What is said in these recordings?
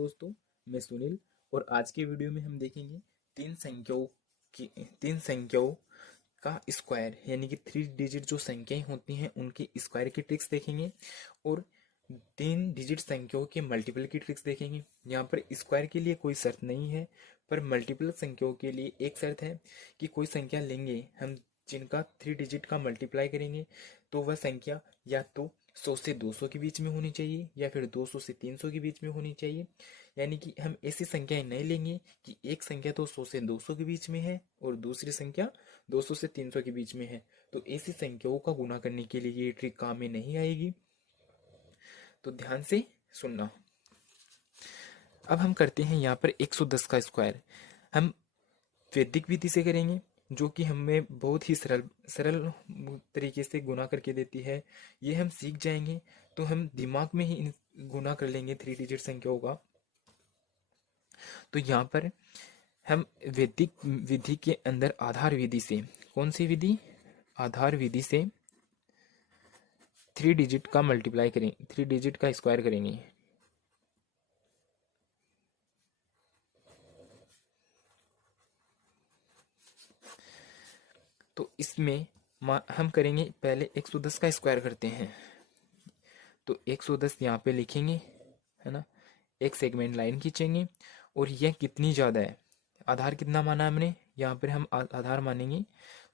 दोस्तों, मैं सुनील और आज की वीडियो में हम देखेंगे तीन संख्याओं का स्क्वायर यानी कि 3 डिजिट जो संख्याएं होती हैं उनके स्क्वायर की ट्रिक्स देखेंगे और 3 डिजिट संख्याओं के मल्टीपल की ट्रिक्स देखेंगे। यहाँ पर स्क्वायर के लिए कोई शर्त नहीं है, पर मल्टीपल संख्याओं के लिए एक शर्त है कि कोई संख्या लेंगे हम जिनका 3 डिजिट का मल्टीप्लाई करेंगे तो वह संख्या या तो 100 से 200 के बीच में होनी चाहिए या फिर 200 से 300 के बीच में होनी चाहिए। यानी कि हम ऐसी संख्याएं नहीं लेंगे कि एक संख्या तो 100 से 200 के बीच में है और दूसरी संख्या 200 से 300 के बीच में है, तो ऐसी संख्याओं का गुणा करने के लिए ये ट्रिक काम में नहीं आएगी। तो ध्यान से सुनना। अब हम करते हैं यहाँ पर 110 का स्क्वायर। हम वैदिक विधि से करेंगे जो कि हमें बहुत ही सरल सरल तरीके से गुणा करके देती है। ये हम सीख जाएंगे तो हम दिमाग में ही गुणा कर लेंगे 3 डिजिट संख्याओं का। तो यहाँ पर हम वैदिक विधि के अंदर आधार विधि से, कौन सी विधि? आधार विधि से 3 डिजिट का मल्टीप्लाई करेंगे, 3 डिजिट का स्क्वायर करेंगे। तो इसमें हम करेंगे पहले 110 का स्क्वायर करते हैं। तो 110 यहाँ पे लिखेंगे, है ना। एक सेगमेंट लाइन खींचेंगे और यह कितनी ज़्यादा है, आधार कितना माना हमने, यहाँ पर हम आधार मानेंगे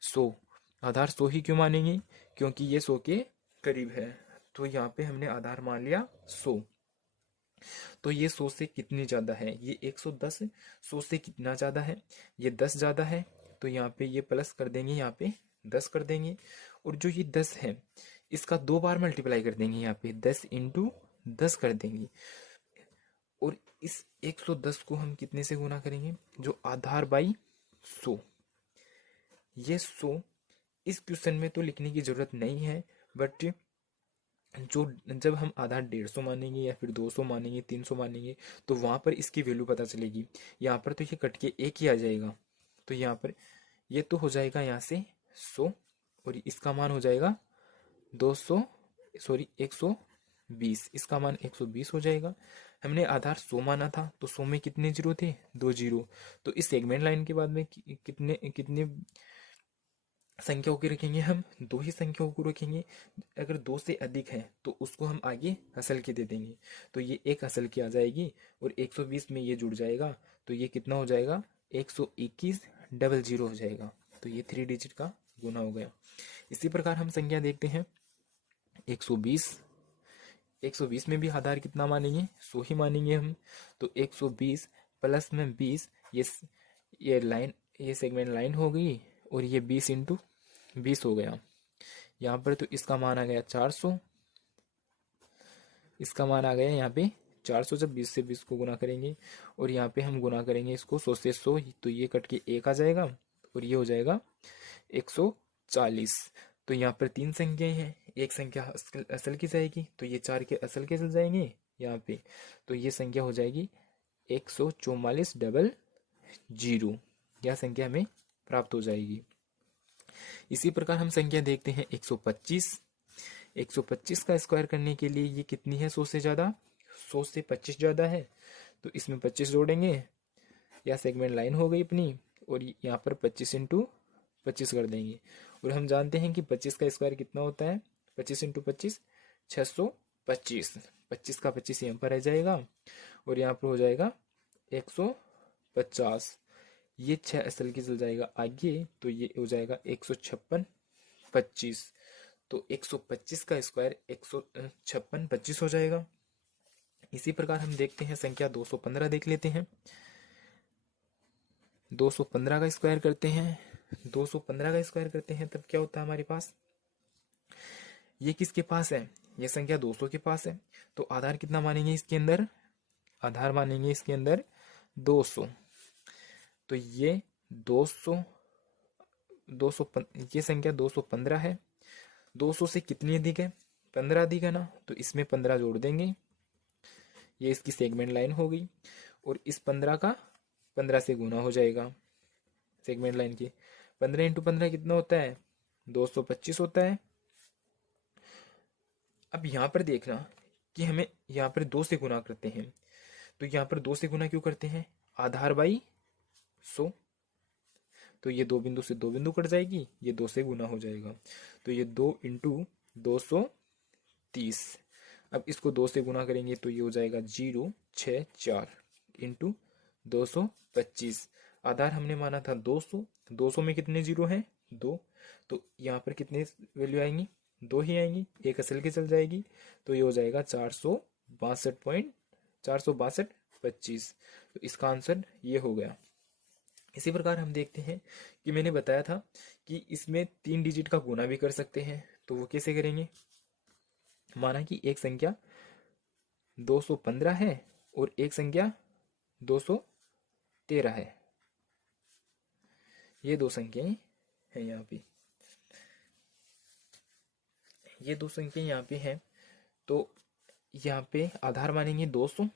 100। आधार 100 ही क्यों मानेंगे? क्योंकि ये 100 के करीब है, तो यहाँ पे हमने आधार मान लिया 100। तो ये 100 से कितनी ज़्यादा है? ये 110 100 से कितना ज़्यादा है? ये 10 ज़्यादा है, तो यहाँ पे ये प्लस कर देंगे, यहाँ पे 10 कर देंगे। और जो ये 10 है इसका 2 बार मल्टीप्लाई कर देंगे, यहाँ पे 10 इंटू 10 कर देंगे। और इस 110 को हम कितने से गुना करेंगे? जो आधार बाई 100। ये 100 इस क्वेश्चन में तो लिखने की जरूरत नहीं है, बट जो जब हम आधार 150 मानेंगे या फिर 200 मानेंगे, 300 मानेंगे, तो वहां पर इसकी वैल्यू पता चलेगी। यहाँ पर तो ये कट के एक ही आ जाएगा, तो यहाँ पर ये तो हो जाएगा यहाँ से 100 और इसका मान हो जाएगा 120, इसका मान 120 हो जाएगा। हमने आधार 100 माना था, तो 100 में कितने जीरो थे? 2 जीरो। तो इस सेगमेंट लाइन के बाद में कितने कितने संख्याओं के रखेंगे? हम 2 ही संख्याओं को रखेंगे। अगर 2 से अधिक है तो उसको हम आगे असल के दे देंगे, तो ये एक असल की आ जाएगी और 120 में ये जुड़ जाएगा, तो ये कितना हो जाएगा? 121 डबल जीरो हो जाएगा। तो ये 3 डिजिट का गुना हो गया। इसी प्रकार हम संख्या देखते हैं 120। 120 में भी आधार कितना मानेंगे? 100 ही मानेंगे हम। तो 120 प्लस में 20, ये सेगमेंट लाइन हो गई और ये 20 इंटू 20 हो गया। यहाँ पर तो इसका मान आ गया 400, इसका मान आ गया यहाँ पे 400। जब 20 से 20 को गुना करेंगे और यहाँ पे हम गुना करेंगे इसको 100 से 100, तो ये कट के एक आ जाएगा और ये हो जाएगा 140। तो यहाँ पर 3 संख्याएं हैं, एक संख्या असल की जाएगी, तो ये 4 के असल के चल जाएंगे यहाँ पे, तो ये संख्या हो जाएगी 144 डबल जीरो। यह संख्या हमें प्राप्त हो जाएगी। इसी प्रकार हम संख्या देखते हैं 125। 125 का स्क्वायर करने के लिए ये कितनी है? 100 से ज़्यादा, 100 से 25 ज़्यादा है, तो इसमें 25 जोड़ेंगे, या सेगमेंट लाइन हो गई अपनी, और यहाँ पर 25 इंटू 25 कर देंगे। और हम जानते हैं कि 25 का स्क्वायर कितना होता है? 25 इंटू 25 625। 25 का 25 यहाँ पर रह जाएगा और यहाँ पर हो जाएगा 150। ये 6 असल की चल जाएगा आगे, तो ये हो जाएगा 156 25। तो 125 का स्क्वायर 156 25 हो जाएगा। इसी प्रकार हम देखते हैं संख्या 215 देख लेते हैं। 215 का स्क्वायर करते हैं। 215 का स्क्वायर करते हैं तब क्या होता है हमारे पास? ये किसके पास है? ये संख्या 200 के पास है, तो आधार कितना मानेंगे इसके अंदर? आधार मानेंगे इसके अंदर 200। तो ये 200 ये संख्या 215 है। 200 से कितनी अधिक है? 15 अधिक है ना, तो इसमें 15 जोड़ देंगे, ये इसकी सेगमेंट लाइन हो गई। और इस 15 का 15 से गुना हो जाएगा सेगमेंट लाइन की। 15 इंटू 15 कितना होता है? 225 होता है। अब यहाँ पर देखना कि हमें यहाँ पर 2 से गुना करते हैं, तो यहाँ पर 2 से गुना क्यों करते हैं, आधार बाई 100, तो ये 2 बिंदु से 2 बिंदु कट जाएगी, ये 2 से गुना हो जाएगा, तो ये 2 इंटू 230। अब इसको 2 से गुना करेंगे तो ये हो जाएगा 064 इंटू 225। आधार हमने माना था 200, 200 में कितने जीरो हैं, 2, तो यहाँ पर कितने वैल्यू आएंगी, 2 ही आएंगी, एक असल की चल जाएगी, तो ये हो जाएगा 462.25। तो इसका आंसर ये हो गया। इसी प्रकार हम देखते हैं कि मैंने बताया था कि इसमें 3 डिजिट का गुना भी कर सकते हैं, तो वो कैसे करेंगे। माना कि एक संख्या 215 है और एक संख्या 213 है, ये दो संख्याएं हैं यहाँ पे, ये दो संख्याएं यहाँ पे हैं, तो यहाँ पे आधार मानेंगे 200,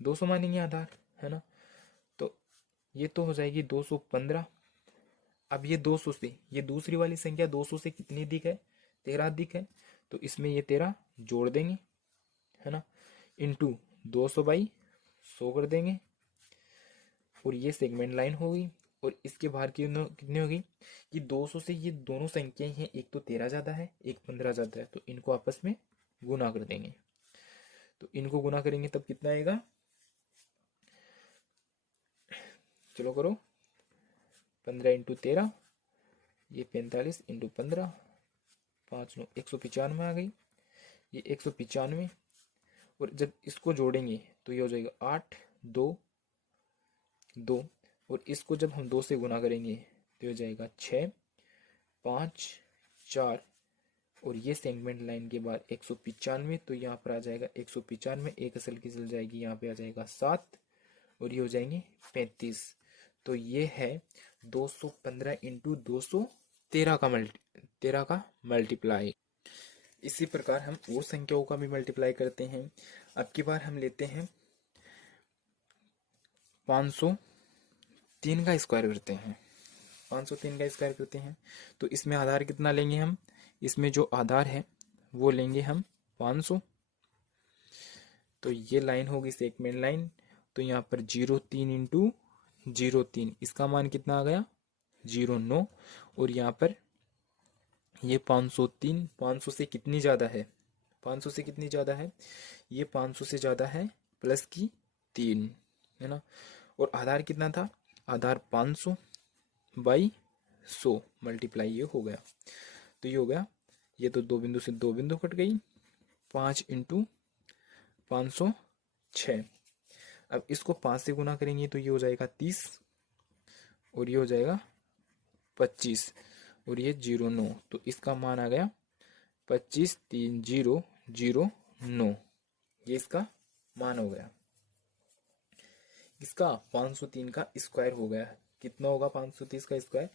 200 मानेंगे आधार, है ना, तो ये तो हो जाएगी 215। अब ये 200 से ये दूसरी वाली संख्या 200 से कितनी अधिक है, 13 अधिक है, तो इसमें ये 13 जोड़ देंगे, है ना, इंटू 200/100 कर देंगे, और ये सेगमेंट लाइन होगी। और इसके बाहर की कितनी होगी कि 200 से ये दोनों संख्याएं हैं, एक तो 13 ज़्यादा है, एक 15 ज़्यादा है, तो इनको आपस में गुना कर देंगे, तो इनको गुना करेंगे तब कितना आएगा, चलो करो, 15 इंटू 13, ये 45 इंटू 15, 5 9 195 आ गई, ये 195, और जब इसको जोड़ेंगे तो ये हो जाएगा 8 2 2, और इसको जब हम 2 से गुना करेंगे तो हो जाएगा 6 5 4, और ये सेगमेंट लाइन के बाद 195, तो यहाँ पर आ जाएगा 195, एक असल की चल जाएगी, यहाँ पे आ जाएगा 7, और ये हो जाएंगे 35। तो ये है 215 इंटू 213 का मल्टीप्लाई। इसी प्रकार हम और संख्याओं का भी मल्टीप्लाई करते हैं। अब की बार हम लेते हैं 503 का स्क्वायर करते हैं, 503 का स्क्वायर करते हैं, तो इसमें आधार कितना लेंगे हम, इसमें जो आधार है वो लेंगे हम 500, तो ये लाइन होगी सेगमेंट लाइन, तो यहाँ पर 03 इंटू 03, इसका मान कितना आ गया 09, और यहाँ पर ये 503, 500 से कितनी ज़्यादा है, 500 से कितनी ज़्यादा है, ये 500 से ज़्यादा है प्लस की 3, है ना, और आधार कितना था, आधार 500/100 मल्टीप्लाई ये हो गया, तो ये हो गया, ये तो 2 बिंदु से 2 बिंदु कट गई, 5 इंटू 506। अब इसको 5 से गुना करेंगे तो ये हो जाएगा 30, और ये हो जाएगा 25, और ये 09, तो इसका मान आ गया 253009, ये इसका मान हो गया। इसका 503 का स्क्वायर हो गया, कितना होगा 530 का स्क्वायर,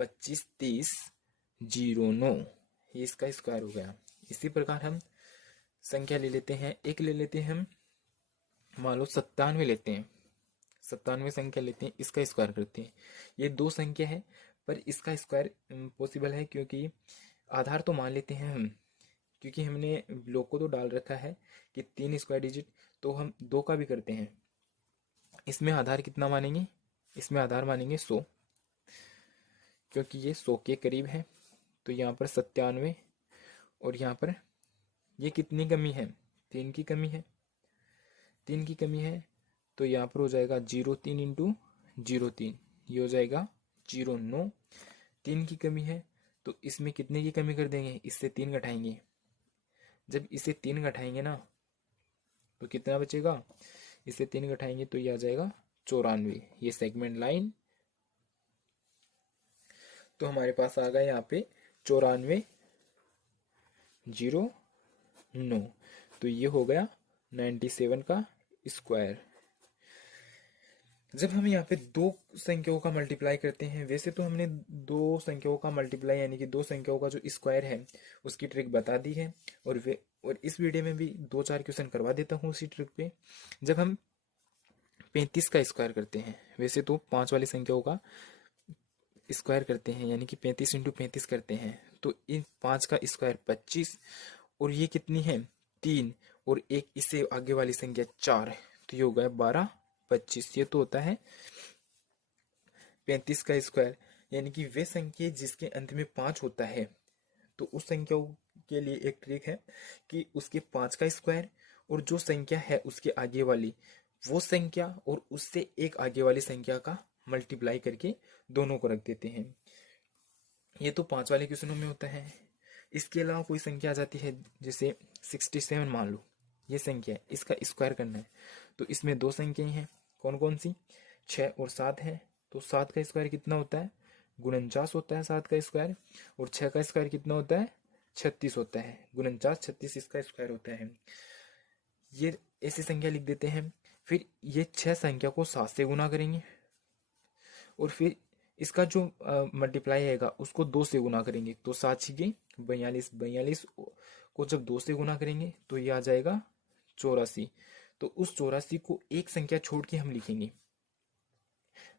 253009, ये इसका स्क्वायर हो गया। इसी प्रकार हम संख्या ले लेते हैं, एक ले लेते हैं हम, मान लो 97 लेते हैं, 97 संख्या लेते हैं, इसका स्क्वायर करते हैं। ये दो संख्या है पर इसका स्क्वायर पॉसिबल है, क्योंकि आधार तो मान लेते हैं हम, क्योंकि हमने ब्लॉक को तो डाल रखा है कि 3 स्क्वायर डिजिट, तो हम 2 का भी करते हैं। इसमें आधार कितना मानेंगे, इसमें आधार मानेंगे 100, क्योंकि ये 100 के करीब है, तो यहाँ पर 97, और यहाँ पर ये कितनी कमी है, 3 की कमी है, 3 की कमी है, तो यहाँ पर हो जाएगा 03 इंटू 03, ये हो जाएगा 09, 3 की कमी है, तो इसमें कितने की कमी कर देंगे, इससे 3 घटाएंगे, जब इसे 3 घटाएंगे ना तो कितना बचेगा, इससे 3 घटाएंगे तो ये आ जाएगा 94, ये सेगमेंट लाइन, तो हमारे पास आ गया यहाँ पे 9409, तो ये हो गया 97 का स्क्वायर। जब हम यहाँ पे दो संख्याओं का मल्टीप्लाई करते हैं, वैसे तो हमने दो संख्याओं का मल्टीप्लाई यानी कि दो संख्याओं का जो स्क्वायर है उसकी ट्रिक बता दी है, और इस वीडियो में भी 2-4 क्वेश्चन करवा देता हूँ उसी ट्रिक पे। जब हम 35 का स्क्वायर करते हैं, वैसे तो 5 वाली संख्याओं का स्क्वायर करते हैं यानी कि 35 इंटू 35 करते हैं, तो इन 5 का स्क्वायर 25, और ये कितनी है 3, और एक इससे आगे वाली संख्या 4, तो ये हो गया 12 25। ये तो होता है 35 का स्क्वायर। यानी कि वे संख्या जिसके अंत में 5 होता है, तो उस संख्याओं के लिए एक ट्रिक है कि उसके 5 का स्क्वायर और जो संख्या है उसके आगे वाली वो संख्या और उससे एक आगे वाली संख्या का मल्टीप्लाई करके दोनों को रख देते हैं। ये तो 5 वाले क्वेश्चनों में होता है। इसके अलावा कोई संख्या आ जाती है, जैसे 67 मान लो, ये संख्या है, इसका स्क्वायर करना है। तो इसमें दो संख्याएं हैं, कौन कौन सी, 6 और 7 है। तो 7 का स्क्वायर कितना होता है, 49 होता है 7 का स्क्वायर। और 6 का स्क्वायर कितना होता है, 36 होता है। 49 36 इसका स्क्वायर होता है। ये ऐसी संख्या लिख देते हैं। फिर ये 6 संख्या को 7 से गुना करेंगे और फिर इसका जो मल्टीप्लाई आएगा उसको 2 से गुना करेंगे। तो 7 छीके 42, 42 को जब 2 से गुना करेंगे तो ये आ जाएगा 84। तो उस 84 को एक संख्या छोड़ के हम लिखेंगे,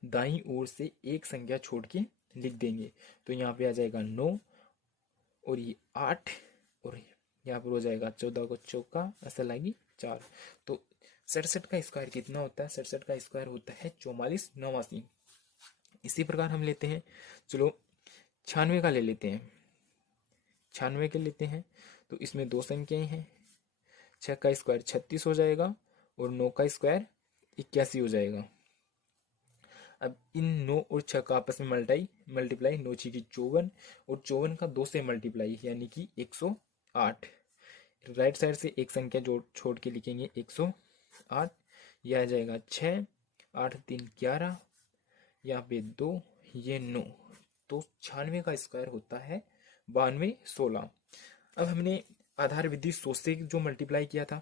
दाईं ओर से एक संख्या छोड़ के लिख देंगे। तो यहाँ पे आ जाएगा 9 और ये 8 और यहाँ पर हो जाएगा 14 को चौका ऐसा लागी 4। तो 67 का स्क्वायर कितना होता है, 67 का स्क्वायर होता है 44 89। इसी प्रकार हम लेते हैं, चलो 96 का ले लेते हैं। 96 के लेते हैं तो इसमें दो संख्याएं हैं, 6 का स्क्वायर 36 हो जाएगा और 9 का स्क्वायर 81 हो जाएगा। अब इन 9 और 6 का आपस में मल्टीप्लाई 9 6 की 54 और 54 का 2 से मल्टीप्लाई यानी कि 108। राइट साइड से एक संख्या जोड़ छोड़ के लिखेंगे 108। यह आ जाएगा 6 8 3 11, यहाँ पे 2 ये 9। तो 96 का स्क्वायर होता है 92 16। अब हमने आधार विधि 100 से जो मल्टीप्लाई किया था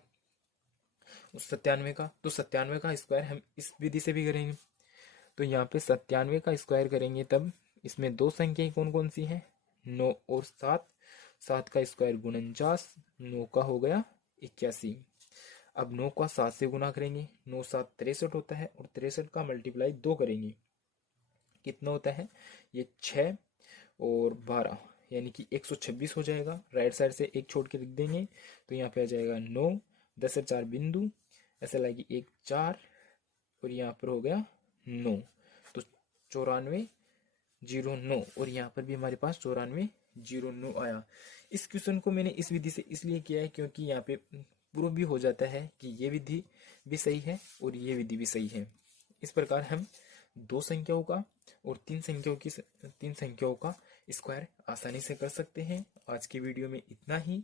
उस 97 का, तो 97 का स्क्वायर हम इस विधि से भी करेंगे। तो यहाँ पे 97 का स्क्वायर करेंगे तब इसमें दो संख्याएं कौन कौन सी हैं, 9 और 7। 7 का स्क्वायर 49, 9 का हो गया 81। अब 9 का 7 से गुना करेंगे, 9 7 63 होता है और 63 का मल्टीप्लाई 2 करेंगे, कितना होता है ये 6 और 12 यानी कि 126 हो जाएगा। राइट साइड से एक छोड़ के लिख देंगे तो यहाँ पे आ जाएगा 9 10 से 4 बिंदु ऐसा लगी 1 4 और यहाँ पर हो गया 9। तो 94 09 और यहाँ पर भी हमारे पास 94 09 आया। इस क्वेश्चन को मैंने इस विधि से इसलिए किया है क्योंकि यहाँ पे प्रूव भी हो जाता है कि ये विधि भी सही है और ये विधि भी सही है। इस प्रकार हम दो संख्याओं का और तीन संख्याओं का स्क्वायर आसानी से कर सकते हैं। आज की वीडियो में इतना ही।